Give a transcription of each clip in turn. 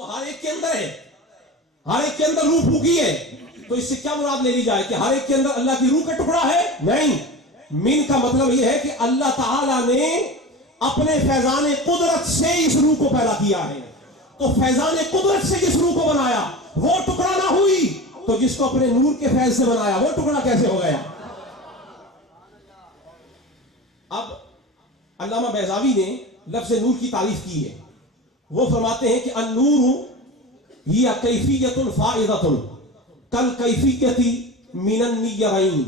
تو ہر ایک کے اندر ہے، ہر ایک کے اندر روح پھونکی ہے. تو اس سے کیا مراد لے لی جائے کہ ہر ایک کے اندر اللہ کی روح کا ٹکڑا ہے؟ نہیں. من کا مطلب یہ ہے کہ اللہ تعالیٰ نے اپنے فیضان قدرت سے اس روح کو پیدا کیا ہے. تو فیضان قدرت سے جس روح کو بنایا وہ ٹکڑا نہ ہوئی، تو جس کو اپنے نور کے فیض سے بنایا وہ ٹکڑا کیسے ہو گیا؟ اب علامہ بیضاوی نے لفظ نور کی تعریف کی ہے. وہ فرماتے ہیں کہ النور ہی کیفیت فائدۃ کالکیفیت من النیرین.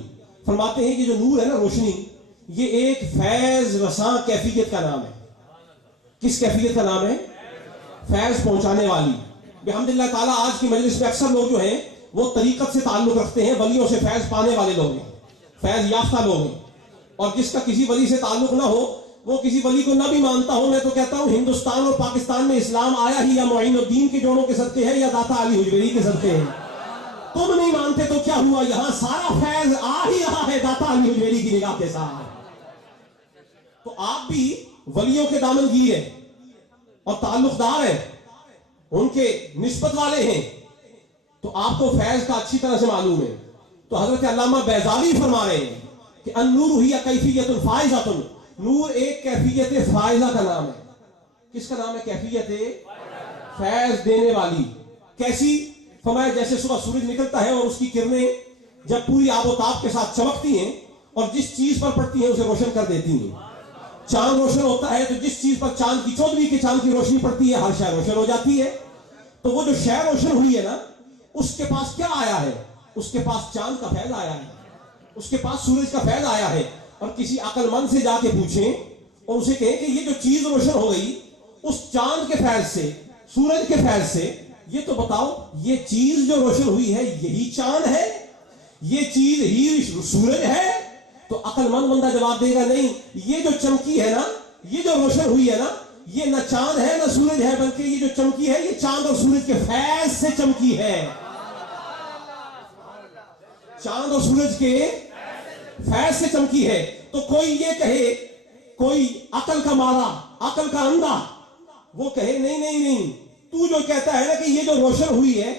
فرماتے ہیں کہ جو نور ہے نا، روشنی، یہ ایک فیض رساں کیفیت کا نام ہے. کس کیفیت کا نام ہے؟ فیض پہنچانے والی. بحمداللہ تعالیٰ آج کی مجلس میں اکثر لوگ جو ہیں وہ طریقت سے تعلق رکھتے ہیں، ولیوں سے فیض پانے والے لوگ ہیں، فیض یافتہ لوگ ہیں. اور جس کا کسی ولی سے تعلق نہ ہو، وہ کسی ولی کو نہ بھی مانتا ہو. میں تو کہتا ہوں ہندوستان اور پاکستان میں اسلام آیا ہی یا معین الدین کے جوڑوں کے صدقے ہے یا داتا علی حجویری کے صدقے ہے. تم نہیں مانتے تو کیا ہوا، یہاں سارا فیض آ ہی رہا ہے داتا علی حجویری کی نگاہ کے ساتھ. تو آپ بھی ولیوں کے دامن گیر ہیں اور تعلق دار ہیں، ان کے نسبت والے ہیں، تو آپ کو فیض کا اچھی طرح سے معلوم ہے. تو حضرت علامہ بیضاوی فرما رہے ہیں کہ النور ہی کیفیت فائزۃ. نور ایک کیفیت فائزہ کا نام ہے. کس کا نام ہے؟ کیفیت فیض دینے والی. کیسی؟ فرمایا جیسے صبح سورج نکلتا ہے اور اس کی کرنیں جب پوری آب و تاب کے ساتھ چمکتی ہیں اور جس چیز پر پڑتی ہیں اسے روشن کر دیتی ہیں. چاند روشن ہوتا ہے تو جس چیز پر چاند کی 14ویں کے چاند کی روشنی پڑتی ہے ہر شے روشن ہو جاتی ہے. تو وہ جو شے روشن ہوئی ہے نا، اس کے پاس کیا آیا ہے؟ اس کے پاس چاند کا فیض آیا ہے، اس کے پاس سورج کا فیض آیا ہے. اور کسی عقل مند سے جا کے پوچھیں اور اسے کہیں کہ یہ جو چیز روشن ہو گئی اس چاند کے فیض سے، سورج کے فیض سے، یہ تو بتاؤ یہ چیز جو روشن ہوئی ہے یہی چاند ہے، یہ چیز ہی سورج ہے؟ تو عقل مند بندہ جواب دے گا نہیں، یہ جو چمکی ہے نا، یہ جو روشن ہوئی ہے نا، یہ نہ چاند ہے نہ سورج ہے، بلکہ یہ جو چمکی ہے یہ چاند اور سورج کے فیض سے چمکی ہے. چاند اور سورج کے فیض سے چمکی ہے. تو کوئی یہ کہے، کوئی عقل کا مارا، عقل کا اندھا، وہ کہے نہیں نہیں نہیں، تو جو کہتا ہے نا کہ یہ جو روشن ہوئی ہے،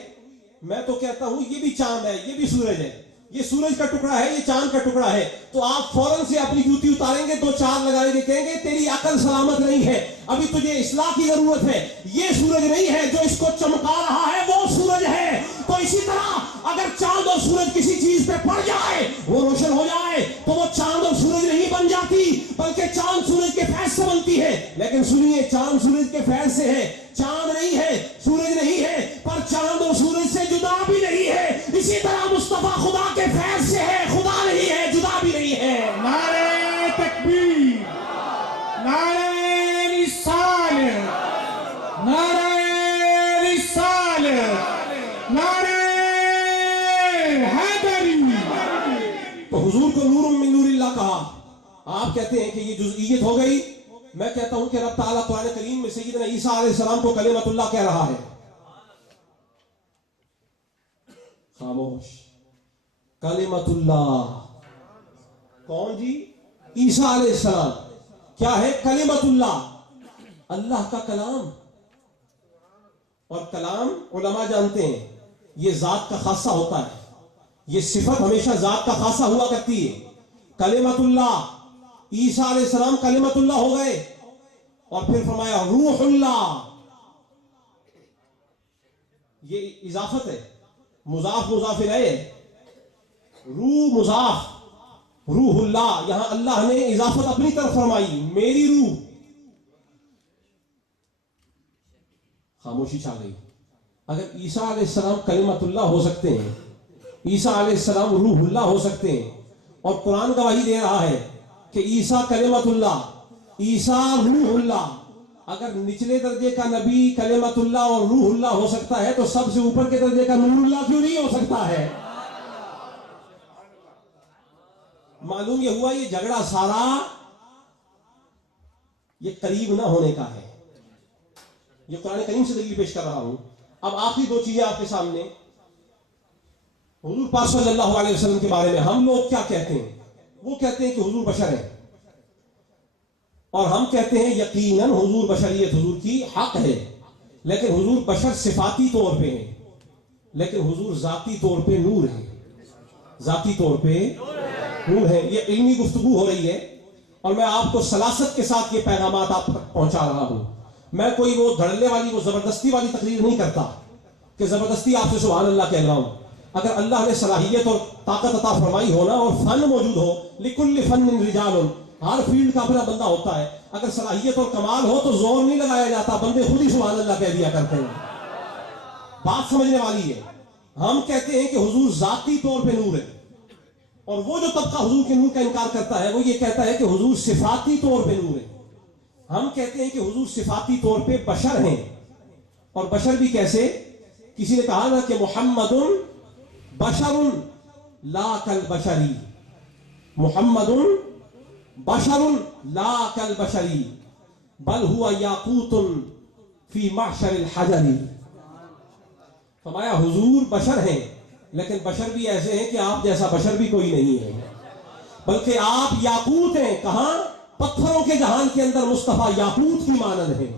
میں تو کہتا ہوں یہ بھی چاند ہے، یہ بھی سورج ہے، یہ سورج کا ٹکڑا ہے، یہ چاند کا ٹکڑا ہے. تو آپ فوراً سے اپنی جوتی اتاریں گے، 2 4 لگائیں گے، کہیں گے تیری عقل سلامت نہیں ہے، ابھی تجھے اصلاح کی ضرورت ہے. یہ سورج نہیں ہے جو اس کو چمکا رہا ہے، وہ سورج ہے. تو اسی طرح اگر چاند اور سورج کسی چیز پہ پڑ جائے، وہ روشن ہو جائے، تو وہ چاند اور سورج نہیں بن جاتی، بلکہ چاند سورج کے فیض سے بنتی ہے. لیکن سنیے، چاند سورج کے فیض سے ہے، چاند نہیں ہے، سورج نہیں ہے، پر چاند اور سورج سے جدا بھی نہیں ہے. اسی طرح مصطفیٰ خدا کے فیض سے ہے، خدا نہیں ہے، جدا بھی نہیں ہے. نعرہ تکبیر، نعرہ رسالت، نعرہ رسالت، نعرہ حیدری. تو حضور کو نور من نور اللہ کہا. آپ کہتے ہیں کہ یہ جزئیت ہو گئی. میں کہتا ہوں کہ رب تعالیٰ قرآن کریم میں سیدنا عیسیٰ علیہ السلام کو کلمۃ اللہ کہہ رہا ہے. خاموش. کلمۃ اللہ کون جی؟ عیسیٰ علیہ السلام. کیا ہے کلمۃ اللہ؟ اللہ کا کلام. اور کلام علماء جانتے ہیں یہ ذات کا خاصہ ہوتا ہے، یہ صفت ہمیشہ ذات کا خاصہ ہوا کرتی ہے. کلمۃ اللہ، عیسیٰ علیہ السلام کلمۃ اللہ ہو گئے. اور پھر فرمایا روح اللہ. یہ اضافت ہے، مضاف مضاف الیہ، روح مضاف، روح اللہ. یہاں اللہ نے اضافت اپنی طرف فرمائی، میری روح. خاموشی چھا گئی. اگر عیسیٰ علیہ السلام کلمۃ اللہ ہو سکتے ہیں، عیسیٰ علیہ السلام روح اللہ ہو سکتے ہیں، اور قرآن گواہی دے رہا ہے کہ عیسیٰ کلمۃ اللہ، عیسیٰ روح اللہ، اگر نچلے درجے کا نبی کلمۃ اللہ اور روح اللہ ہو سکتا ہے تو سب سے اوپر کے درجے کا نور اللہ کیوں نہیں ہو سکتا ہے؟ معلوم یہ ہوا یہ جھگڑا سارا یہ قریب نہ ہونے کا ہے. یہ قرآن کریم سے دلیل پیش کر رہا ہوں. اب آخری 2 چیزیں آپ کے سامنے. حضور پاک صلی اللہ علیہ وسلم کے بارے میں ہم لوگ کیا کہتے ہیں؟ وہ کہتے ہیں کہ حضور بشر ہے، اور ہم کہتے ہیں یقیناً حضور بشریت حضور کی حق ہے. لیکن حضور بشر صفاتی طور پہ ہیں، لیکن حضور ذاتی طور پہ نور ہے، ذاتی طور پہ نور ہے۔ یہ علمی گفتگو ہو رہی ہے اور میں آپ کو سلاست کے ساتھ یہ پیغامات آپ تک پہنچا رہا ہوں۔ میں کوئی وہ دھڑلے والی، وہ زبردستی والی تقریر نہیں کرتا کہ زبردستی آپ سے سبحان اللہ کہہ رہا ہوں۔ اگر اللہ نے صلاحیت اور طاقت عطا فرمائی ہونا اور فن موجود ہو، لکل فن رجال، ہر فیلڈ کا اپنا بندہ ہوتا ہے، اگر صلاحیت اور کمال ہو تو زور نہیں لگایا جاتا، بندے خود ہی سبحان اللہ کہہ دیا کرتے ہیں۔ بات سمجھنے والی ہے۔ ہم کہتے ہیں کہ حضور ذاتی طور پہ نور ہے، اور وہ جو طبقہ حضور کے نور کا انکار کرتا ہے وہ یہ کہتا ہے کہ حضور صفاتی طور پہ نور ہے۔ ہم کہتے ہیں کہ حضور صفاتی طور پہ بشر ہیں، اور بشر بھی کیسے؟ کسی نے کہا نا کہ محمد بشر لا کالبشری، محمد بشر لا کالبشری بل ہوا یاقوت فی معشر الحجر۔ فرمایا حضور بشر ہیں، لیکن بشر بھی ایسے ہیں کہ آپ جیسا بشر بھی کوئی نہیں ہے، بلکہ آپ یاقوت ہیں۔ کہاں؟ پتھروں کے جہان کے اندر مصطفیٰ یاقوت کی مانند ہے۔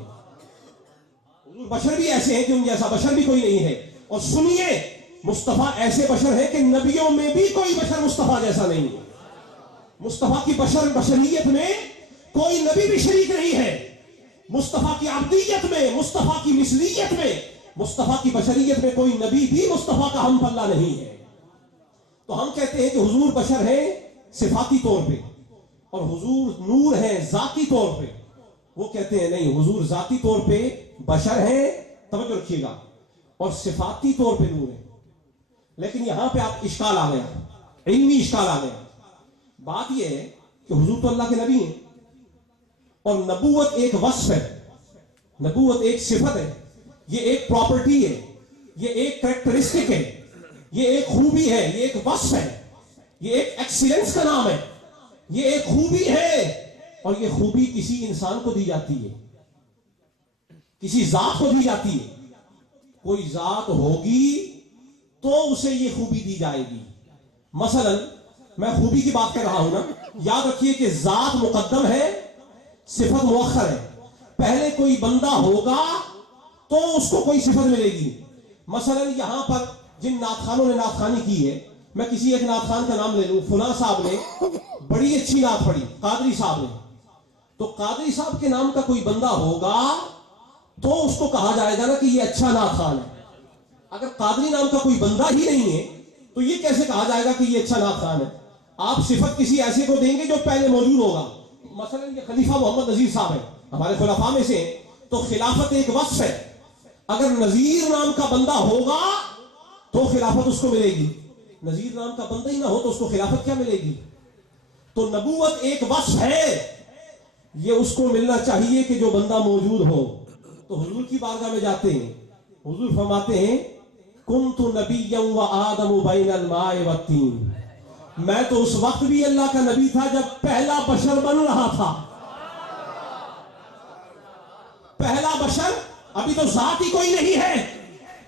حضور بشر بھی ایسے ہیں کہ ان جیسا بشر بھی کوئی نہیں ہے۔ اور سنیے، مصطفیٰ ایسے بشر ہیں کہ نبیوں میں بھی کوئی بشر مصطفیٰ جیسا نہیں ہے۔ مصطفیٰ کی بشریت میں کوئی نبی بھی شریک نہیں ہے۔ مصطفیٰ کی عبدیت میں، مصطفیٰ کی مثلیت میں، مصطفیٰ کی بشریت میں کوئی نبی بھی مصطفیٰ کا ہم پلہ نہیں ہے۔ تو ہم کہتے ہیں کہ حضور بشر ہیں صفاتی طور پہ، اور حضور نور ہیں ذاتی طور پہ۔ وہ کہتے ہیں نہیں، حضور ذاتی طور پہ بشر ہیں، توجہ رکھیے گا، اور صفاتی طور پہ نور ہے۔ لیکن یہاں پہ آپ اشکال آ گیا، علمی اشکال آ گیا۔ بات یہ ہے کہ حضور تو اللہ کے نبی ہیں، اور نبوت ایک وصف ہے، نبوت ایک صفت ہے، یہ ایک پراپرٹی ہے، یہ ایک کریکٹرسٹک ہے، یہ ایک خوبی ہے، یہ ایک وصف ہے، یہ ایک ایکسیلنس کا نام ہے، یہ ایک خوبی ہے، اور یہ خوبی کسی انسان کو دی جاتی ہے، کسی ذات کو دی جاتی ہے۔ کوئی ذات ہوگی تو اسے یہ خوبی دی جائے گی۔ مثلا میں خوبی کی بات کر رہا ہوں نا، یاد رکھیے کہ ذات مقدم ہے، صفت مؤخر ہے۔ پہلے کوئی بندہ ہوگا تو اس کو کوئی صفت ملے گی۔ مثلا یہاں پر جن نعت خانوں نے نعت خوانی کی ہے، میں کسی ایک نعت خان کا نام لے لوں، فلاں صاحب نے بڑی اچھی نعت پڑھی، قادری صاحب نے، تو قادری صاحب کے نام کا کوئی بندہ ہوگا تو اس کو کہا جائے گا نا کہ یہ اچھا نعت خان ہے۔ اگر قادری نام کا کوئی بندہ ہی نہیں ہے تو یہ کیسے کہا جائے گا کہ یہ اچھا نعت خان ہے؟ آپ صفت کسی ایسے کو دیں گے جو پہلے موجود ہوگا۔ مثلا یہ خلیفہ محمد نذیر صاحب ہیں، ہمارے خلفاء میں سے ہیں، تو خلافت ایک وصف ہے۔ اگر نذیر نام کا بندہ ہوگا تو خلافت اس کو ملے گی، نذیر نام کا بندہ ہی نہ ہو تو اس کو خلافت کیا ملے گی؟ تو نبوت ایک وصف ہے، یہ اس کو ملنا چاہیے کہ جو بندہ موجود ہو۔ تو حضور کی بارگاہ میں جاتے ہیں، حضور فرماتے ہیں کنت نبیا وآدم بین الماء والطین، میں تو اس وقت بھی اللہ کا نبی تھا جب پہلا بشر بن رہا تھا۔ پہلا بشر، ابھی تو ذات ہی کوئی نہیں ہے،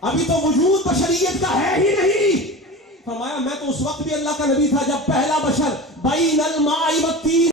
ابھی تو وجود بشریت کا ہے ہی نہیں۔ فرمایا میں تو اس وقت بھی اللہ کا نبی تھا جب پہلا بشر بین الماء والطین